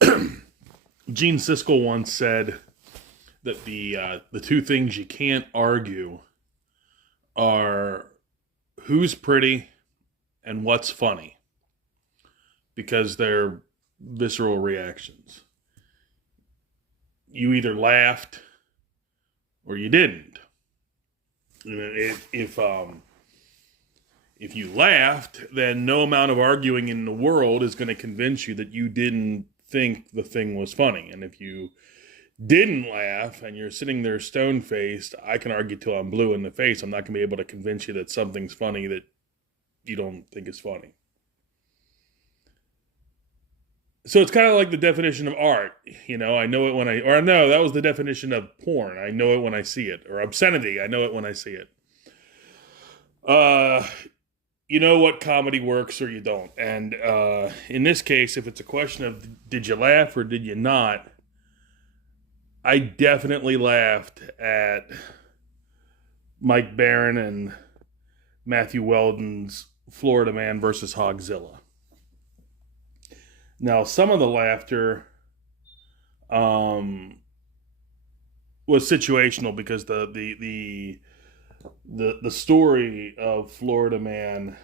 Gene Siskel once said that the two things you can't argue are who's pretty and what's funny, because they're visceral reactions. You either laughed or you didn't. If you laughed, then no amount of arguing in the world is going to convince you that you didn't think the thing was funny. And if you didn't laugh and you're sitting there stone faced, I can argue till I'm blue in the face. I'm not going to be able to convince you that something's funny that you don't think is funny. So it's kind of like the definition of art. I know it when no, that was the definition of porn. I know it when I see it. Or obscenity. I know it when I see it. You know what comedy works or you don't. And in this case, if it's a question of did you laugh or did you not, I definitely laughed at Mike Barron and Matthew Weldon's Florida Man versus Hogzilla. Now, some of the laughter was situational because the story of Florida Man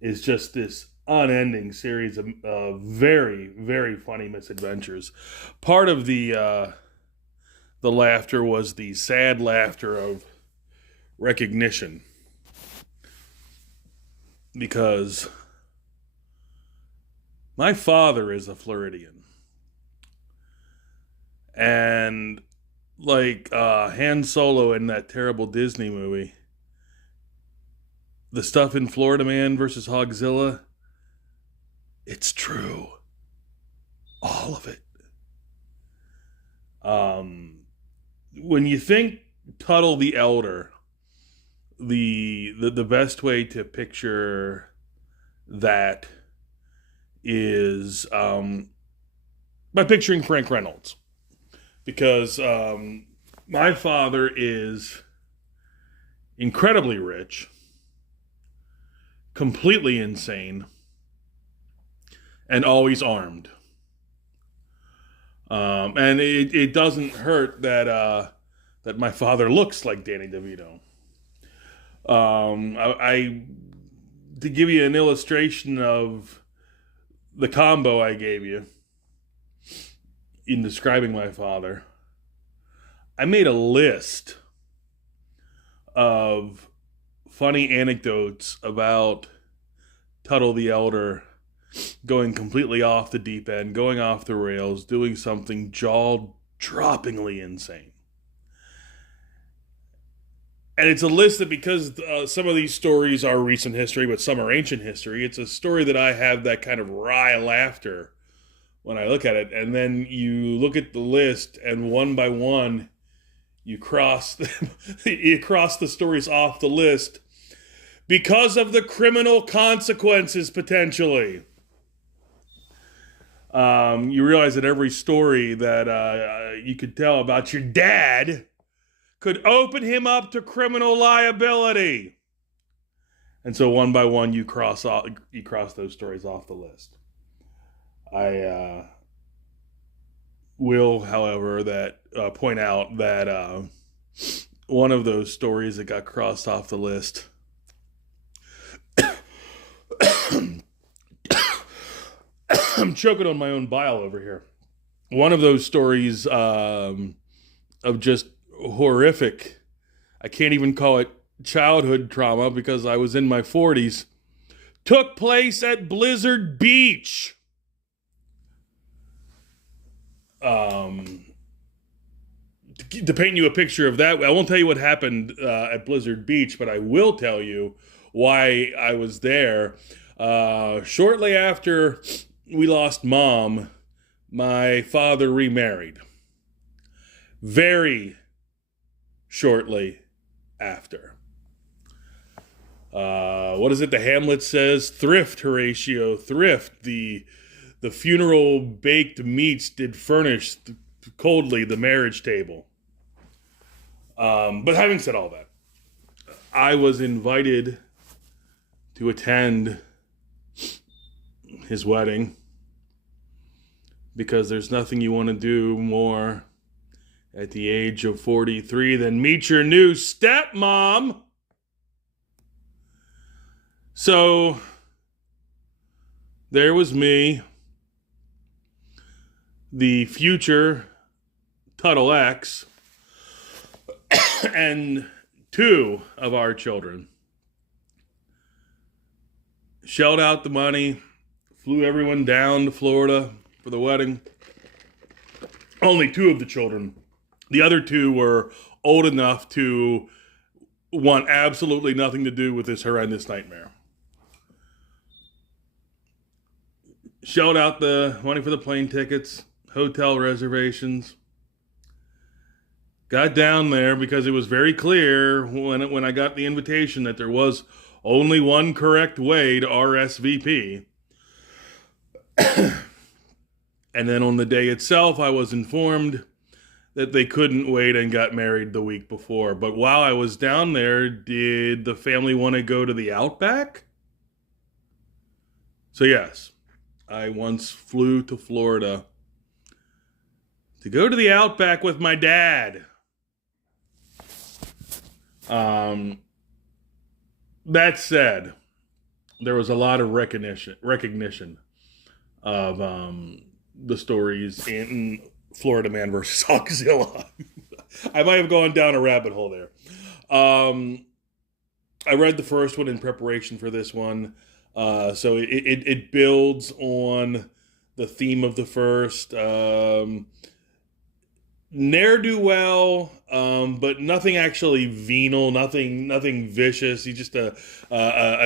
is just this unending series of very, very funny misadventures. Part of the laughter was the sad laughter of recognition, because my father is a Floridian, and like Han Solo in that terrible Disney movie, the stuff in Florida Man versus Hogzilla, it's true. All of it. When you think Tuttle the Elder, the best way to picture that is by picturing Frank Reynolds. Because my father is incredibly rich, completely insane, and always armed. And it doesn't hurt that my father looks like Danny DeVito. To give you an illustration of the combo I gave you in describing my father, I made a list of funny anecdotes about Tuttle the Elder going completely off the deep end, going off the rails, doing something jaw-droppingly insane. And it's a list that, because some of these stories are recent history, but some are ancient history, it's a story that I have that kind of wry laughter when I look at it. And then you look at the list, and one by one, you cross the stories off the list because of the criminal consequences, potentially. You realize that every story that you could tell about your dad could open him up to criminal liability. And so one by one, you cross those stories off the list. I will, however, point out that one of those stories that got crossed off the list I'm choking on my own bile over here. One of those stories of just horrific, I can't even call it childhood trauma because I was in my 40s, took place at Blizzard Beach. To paint you a picture of that, I won't tell you what happened at Blizzard Beach, but I will tell you why I was there. Shortly after we lost Mom, my father remarried. Very shortly after. What is it the Hamlet says? Thrift, Horatio, thrift. The funeral baked meats did furnish coldly the marriage table. But having said all that, I was invited to attend his wedding, because there's nothing you want to do more at the age of 43 than meet your new stepmom. So there was me, the future Tuttle X, and two of our children. Shelled out the money, flew everyone down to Florida for the wedding. Only two of the children. The other two were old enough to want absolutely nothing to do with this horrendous nightmare. Shelled out the money for the plane tickets, hotel reservations. Got down there because it was very clear when I got the invitation that there was only one correct way to RSVP. And then on the day itself, I was informed that they couldn't wait and got married the week before. But while I was down there, did the family want to go to the Outback? So yes, I once flew to Florida to go to the Outback with my dad. That said, there was a lot of recognition of the stories in Florida Man versus Hawkzilla. I might have gone down a rabbit hole there. I read the first one in preparation for this one, so it builds on the theme of the first. Ne'er-do-well, but nothing actually venal, nothing vicious. He's just a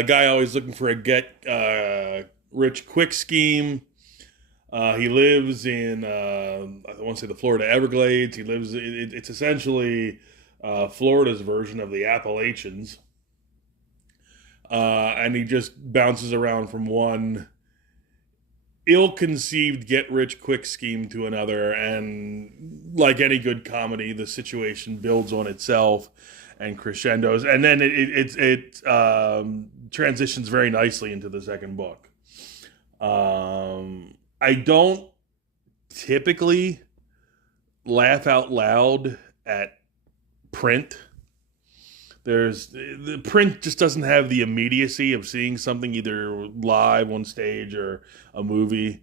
guy always looking for a get-rich-quick scheme. He lives in, I want to say the Florida Everglades. He lives, it's essentially Florida's version of the Appalachians. And he just bounces around from one ill-conceived get-rich-quick scheme to another, and like any good comedy, the situation builds on itself and crescendos, and then it transitions very nicely into the second book. I don't typically laugh out loud at print. The print just doesn't have the immediacy of seeing something either live on stage or a movie.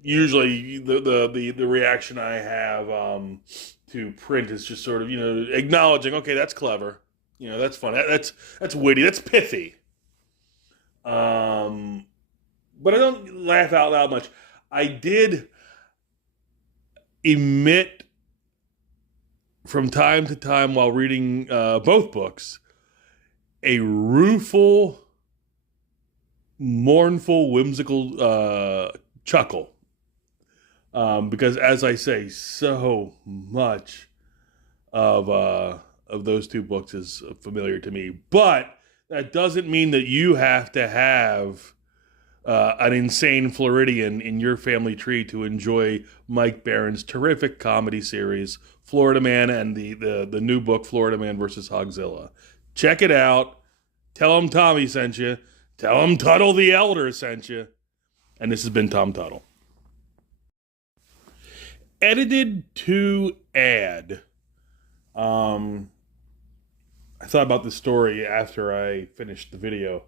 Usually the reaction I have to print is just sort of, acknowledging, okay, that's clever. That's fun. That's witty. That's pithy. But I don't laugh out loud much. I did emit from time to time while reading both books a rueful, mournful, whimsical chuckle. Because, as I say, so much of those two books is familiar to me. But that doesn't mean that you have to have an insane Floridian in your family tree to enjoy Mike Barron's terrific comedy series, Florida Man, and the new book, Florida Man versus Hogzilla. Check it out. Tell him Tommy sent you. Tell him Tuttle the Elder sent you. And this has been Tom Tuttle. Edited to add. I thought about this story after I finished the video.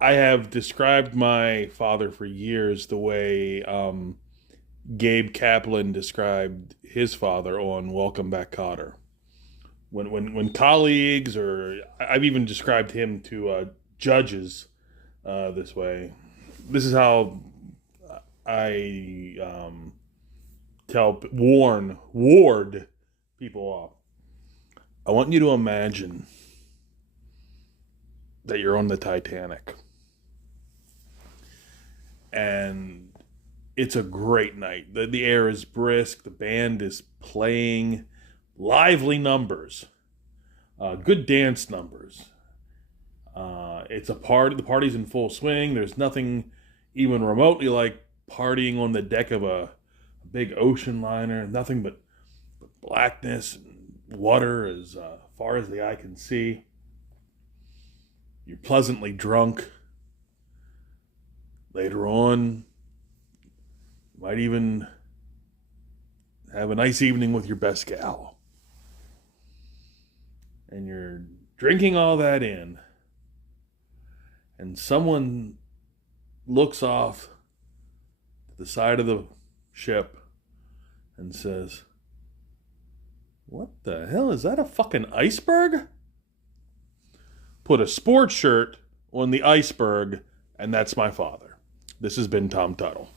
I have described my father for years the way Gabe Kaplan described his father on Welcome Back, Kotter. When colleagues, or I've even described him to judges this way. This is how I ward people off. I want you to imagine that you're on the Titanic. And it's a great night. The air is brisk. The band is playing lively numbers. Good dance numbers. It's a party. The party's in full swing. There's nothing even remotely like partying on the deck of a big ocean liner. Nothing but blackness and water as far as the eye can see. You're pleasantly drunk. Later on, Might even have a nice evening with your best gal. And you're drinking all that in. And someone looks off to the side of the ship and says, "What the hell? Is that a fucking iceberg?" Put a sports shirt on the iceberg, and that's my father. This has been Tom Tuttle.